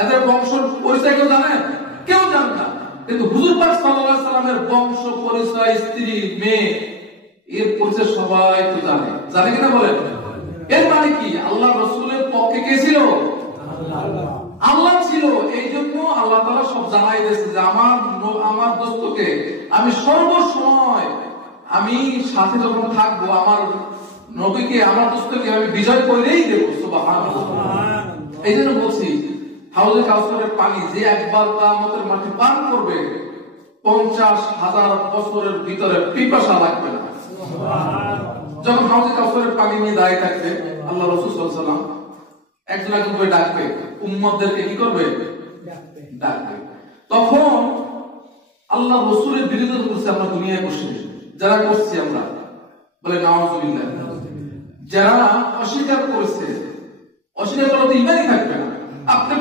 এদের বংশ পরিচয় কেউ জানেন? কেউ জানে না। কিন্তু হুজুর পাক সাল্লাল্লাহু আলাইহি সাল্লামের বংশ পরিচয়, স্ত্রী, মেয়ে, এর পরিচয় সবাই তো জানে। জানে কিনা বলেন? এর মানে কি? আল্লাহ রাসূলের পক্ষে কে ছিল? আল্লাহ ছিল। এই জন্য আল্লাহ তাআলা সব জানাই দিয়েছে যে আমার দোস্তকে আমি সর্বসময় আমি সাথে যখন থাকবো, আমার নবীকে, আমার দোস্তকে আমি বিজয় করেই দেবো। সুবহানাল্লাহ। এই জন্য বলছি, হাউজে কাউসারের পানি যে একবার কিয়ামতের মাঠে পান করবে, 50,000 বছরের ভিতরে পিপাসা লাগবে না। যখন হাউজে কাউসারের পানি নিয়ে দাঁড়িয়ে থাকবে, আল্লাহ রাসূল সাল্লাল্লাহু আলাইহি ওয়াসাল্লাম একজন একজন করে ডাকবে, উম্মতদেরকে কি করবে? ডাকবে। তখন আল্লাহ রাসূলের বিরুদ্ধে করছে আমরা দুনিয়ায় বসে, যারা করছি আমরা, বলে নাউযুবিল্লাহ। যারা অস্বীকার করেছে, অস্বীকার করলে তো ঈমানই থাকবে না। আপনি